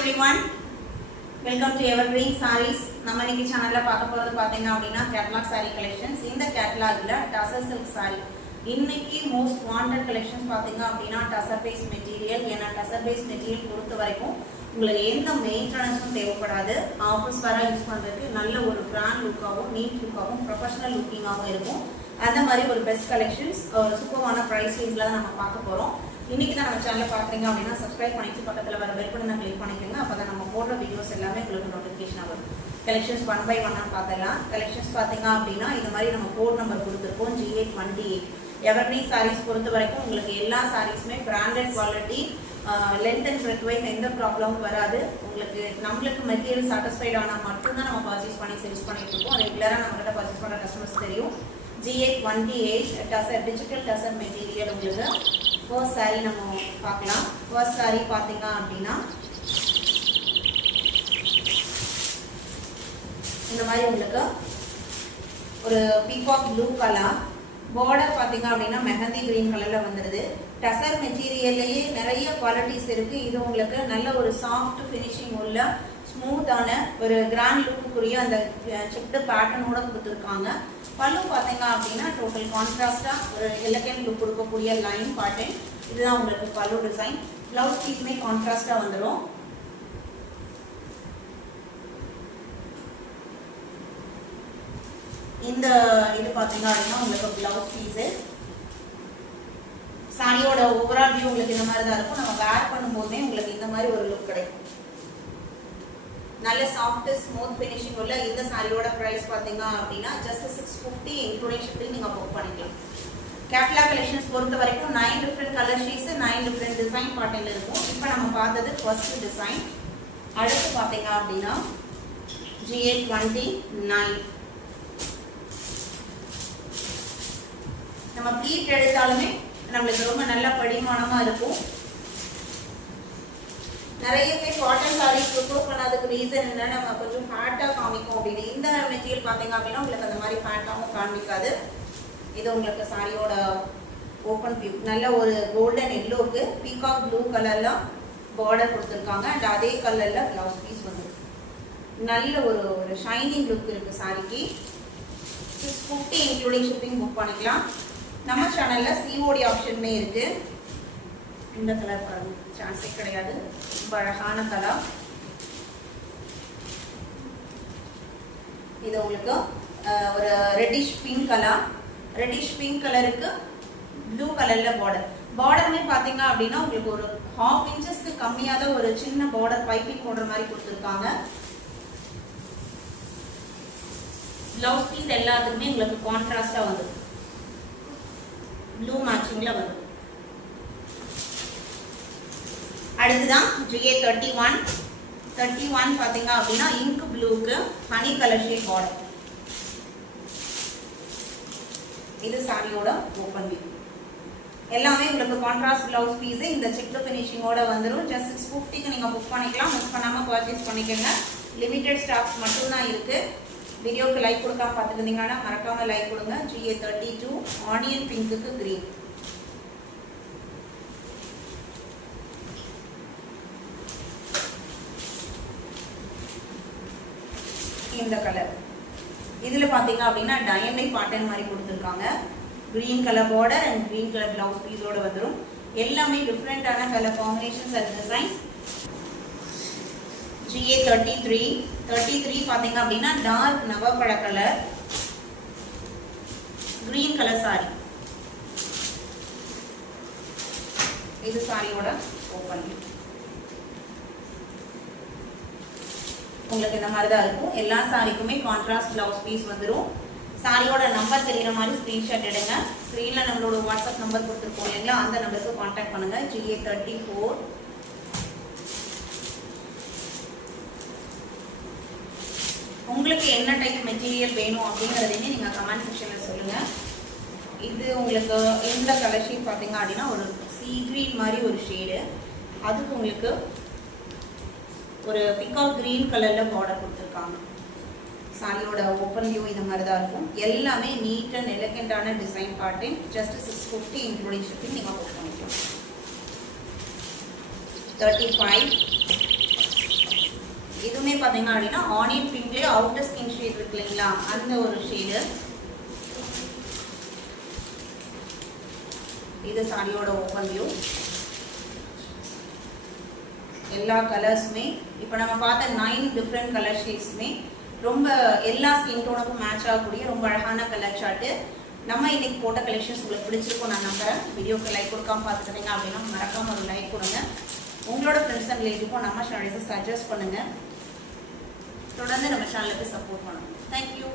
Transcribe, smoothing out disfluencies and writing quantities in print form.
everyone, welcome to Evergreen Sarees. நம்ம இன்னைக்கு சேனல்ல பார்க்க போறது பாத்தீங்க அப்படினா catalog saree collections. இந்த catalogல tussar silk saree இன்னைக்கு most wanted collections பாத்தீங்க அப்படினா tussar based material. ஏனா tussar based material பொறுத்த வரைக்கும் உங்களுக்கு எந்த மெயின்டனன்ஸும் தேவைப்படாது. ஆஃபீஸ் வர யூஸ் பண்றதுக்கு நல்ல ஒரு கிராண்ட் லுக்காவும் நீட் லுக்காவும் ப்ரொஃபஷனல் லுக்கிங்காவும் இருக்கும். அந்த மாதிரி ஒரு பெஸ்ட் கலெக்ஷன்ஸ் சூப்பரான பிரைஸ் ரேஞ்ச்ல தான் நம்ம பார்க்க போறோம். இன்னைக்கு தான் நம்ம சேனலை பார்க்குறீங்க அப்படின்னா சப்ஸ்கிரைப் பண்ணிட்டு பக்கத்தில் வர பெல் பட்டனை கிளிக் பண்ணிக்கோங்க. அப்போ தான் நம்ம போடுற வீடியோஸ் எல்லாமே உங்களுக்கு நோட்டிஃபிகேஷன் வரும். கலெக்ஷன்ஸ் 1 by 1 பார்த்துடலாம். கலெக்ஷன்ஸ் பார்த்தீங்க அப்படின்னா இது மாதிரி நம்ம கோட் நம்பர் கொடுத்துருக்கோம் G828. எவர்கிரீன் சாரீஸ் பொறுத்த வரைக்கும் உங்களுக்கு எல்லா சாரீஸுமே branded quality, length and breadth wise எந்த ப்ராப்ளமும் வராது. நம்மளுக்கு மெட்டீரியல் சாட்டிஸ்ஃபைட் ஆனால் மட்டும்தான் நம்ம பர்ச்சேஸ் பண்ணி சேல்ஸ் பண்ணிட்டு இருக்கோம். ரெகுலராக நம்மகிட்ட பர்ச்சேஸ் பண்ணுற கஸ்டமர்ஸ் தெரியும். G828 tussar digital tussar material உங்களுக்கு. ஃபர்ஸ்ட் சாரீ நம்ம பார்க்கலாம். ஃபர்ஸ்ட் சாரீ பார்த்தீங்க அப்படின்னா இந்த மாதிரி உங்களுக்கு ஒரு பீகாக் ப்ளூ கலர், பார்டர் பார்த்தீங்க அப்படின்னா மெஹந்தி கிரீன் கலரில் வந்துடுது. டசர் மெட்டீரியல்லையே நிறைய குவாலிட்டிஸ் இருக்குது. இது உங்களுக்கு நல்ல ஒரு சாஃப்ட் ஃபினிஷிங் உள்ள ஸ்மூத்தான ஒரு கிராண்ட் லுக்குரிய அந்த சிப்டு பேட்டர்னோட கொடுத்துருக்காங்க. பல்லு பார்த்தீங்க அப்படின்னா டோட்டல் கான்ட்ராஸ்டாக ஒரு எலகென்ட் லுக் கொடுக்கக்கூடிய லைன் பேட்டர்ன். இதுதான் உங்களுக்கு பல்லு டிசைன். பிளவுஸ் பீஸுமே கான்ட்ராஸ்டாக வந்துடும். இந்த இது பார்த்தீங்க அப்படின்னா உங்களுக்கு பிளவுஸ் பீஸு. சாரியோட ஓவரால் வியூ உங்களுக்கு இந்த மாதிரி தான் இருக்கும். நம்ம வேர் பண்ணும்போதே உங்களுக்கு இந்த மாதிரி ஒரு லுக் கிடைக்கும். நல்ல சாஃப்ட் ஸ்மூத் ஃபினிஷிங் உள்ள இந்த சாரியோட பிரைஸ் பார்த்தீங்க அப்படின்னா ஜஸ்ட் 650 இன்க்ளூடிங் ஷிப்பிங் நீங்கள் புக் பண்ணிக்கலாம். கேட்லாக் கலெக்ஷன்ஸ் பொறுத்த வரைக்கும் 9 different colour sheets, 9 different design பாட்டில் இருக்கும். இப்போ நம்ம பார்த்தது ஃபர்ஸ்ட் டிசைன். அடுத்து பார்த்தீங்க அப்படின்னா G829. நம்ம ப்ளீட் எடுத்தாலுமே நம்மளுக்கு ரொம்ப நல்ல படிமானமாக இருக்கும். நிறைய பேர் காட்டன் சாரீஸ் ப்ரிஃபர் பண்ணாததுக்கு ரீசன் என்ன, நம்ம கொஞ்சம் ஃபேட்டாக காமிக்கும் அப்படின்னு. இந்த மெட்டீரியல் பார்த்தீங்க அப்படின்னா உங்களுக்கு அந்த மாதிரி ஃபேட்டாகவும் காமிக்காது. இது உங்களுக்கு சாரியோட ஓப்பன் வியூ. நல்ல ஒரு கோல்டன் எல்லோவுக்கு பீகாக் ப்ளூ கலரில் பார்டர் கொடுத்துருக்காங்க. அண்ட் அதே கலரில் ப்ளவுஸ் பீஸ் வந்துருக்கு. நல்ல ஒரு ஷைனிங் லுக் இருக்குது சாரிக்கு. 650 இன்க்ளூடிங் ஷிப்பிங் புக் பண்ணிக்கலாம். நம்ம சேனலில் COD ஆப்ஷனுமே இருக்குது. இந்த கலர் பாருங்க, சான்ஸே கிடையாது, ரொம்ப அழகான கலர். இது உங்களுக்கு ஒரு reddish pink colour. Reddish pink கலருக்கு ப்ளூ கலர்ல பார்டருமே பார்த்தீங்க அப்படின்னா உங்களுக்கு ஒரு 1/2 இன்ச்சஸ்க்கு கம்மியாக தான் ஒரு சின்ன பார்டர் பைப்பிங் போடுற மாதிரி கொடுத்துருக்காங்க. பிளவுஸ் பீஸ் எல்லாத்துக்குமே உங்களுக்கு கான்ட்ராஸ்டா வந்து ப்ளூ மேட்சிங்ல வரும். அடுத்துதான் G831. 31 பார்த்தீங்க அப்படின்னா இங்க் ப்ளூக்கு ஹனி கலர் ஷேட் பார்டர். இது சாரியோட ஓப்பன் வியூ. எல்லாமே உங்களுக்கு கான்ட்ராஸ்ட் பிளவுஸ் பீஸ். இந்த செக்டு ஃபினிஷிங்கோட வந்துடும். ஜஸ்ட் 650க்கு நீங்கள் புக் பண்ணிக்கலாம். மிஸ் பண்ணாமல் பர்ச்சேஸ் பண்ணிக்கோங்க. லிமிடெட் ஸ்டாக்ஸ் மட்டும்தான் இருக்குது. வீடியோக்கு லைக் கொடுக்காம பார்த்துருந்தீங்கன்னா மறக்காம லைக் கொடுங்க. G832 ஆனியன் பிங்க்குக்கு கிரீன். இந்த கலர் இதுல பாத்தீங்க அப்படின்னா டயமண்ட் பேட்டர்ன் மாதிரி கொடுத்துருக்காங்க. Green colour border and green colour blouse பீஸோட வந்துடும். எல்லாமே டிஃப்ரெண்டான colour combinations and designs. G833 பாத்தீங்க அப்படின்னா டார்க் நவப்பழ கலர் கிரீன் கலர் சாரி. இது சாரியோட ஓப்பன் வியூ. உங்களுக்கு இந்த மாதிரி தான் இருக்கும். எல்லா சாரிக்குமே கான்ட்ராஸ்ட் பிளவுஸ் பீஸ் வந்துடும். சாரியோட நம்பர் தெரியுற மாதிரி ஸ்க்ரீன்ஷாட் எடுங்க. ஸ்க்ரீனில் நம்மளோட வாட்ஸ்அப் நம்பர் கொடுத்துருக்கோம் இல்லைங்களா, அந்த நம்பருக்கு கான்டாக்ட் பண்ணுங்க. G834. உங்களுக்கு என்ன டைப் மெட்டீரியல் வேணும் அப்படிங்கிறதையுமே நீங்கள் கமெண்ட் செக்ஷனில் சொல்லுங்கள். இது உங்களுக்கு இந்த கலர் ஷேட் பார்த்தீங்க அப்படின்னா ஒரு சீ கிரீன் மாதிரி ஒரு ஷேடு. அதுக்கு உங்களுக்கு ஒரு பீகாக் கிரீன் கலரில் பார்டர் கொடுத்துருக்காங்க. சாரியோட ஓப்பன் வியூ இந்த மாதிரி தான் இருக்கும். எல்லாமே நீட் அண்ட் எலகெண்டான design pattern. Just 650 including shipping நீங்கள் புக் பண்ணிக்கலாம். 35 இதுவுமே பார்த்தீங்க அப்படின்னா ஆனியன் பிங்க்லேயே அவுட்டர் ஸ்கின் ஷேட் இருக்கு இல்லைங்களா, அந்த ஒரு ஷேடு. இது சாரியோட ஓப்பன் வியூ. எல்லா கலர்ஸுமே இப்போ நம்ம பார்த்த 9 டிஃப்ரெண்ட் கலர் ஷேட்ஸுமே ரொம்ப எல்லா ஸ்கின் டோனுக்கும் மேட்ச் ஆகக்கூடிய ரொம்ப அழகான கலர் சார்ட்டு. நம்ம இன்னைக்கு போட்ட கலெக்ஷன்ஸ் உங்களுக்கு பிடிச்சிருக்கும் நான் நம்புறேன். வீடியோக்கு லைக் கொடுக்காம பார்த்துட்டீங்க அப்படின்னா மறக்காம ஒரு லைக் கொடுங்க. உங்களோட ஃப்ரெண்ட்ஸ் அண்ட் ரிலேட்டிவ்க்கும் நம்ம சேனலுக்கு சஜஸ்ட் பண்ணுங்க. தொடர்ந்து நம்ம சேனலுக்கு சப்போர்ட் பண்ணுங்க. தேங்க்யூ.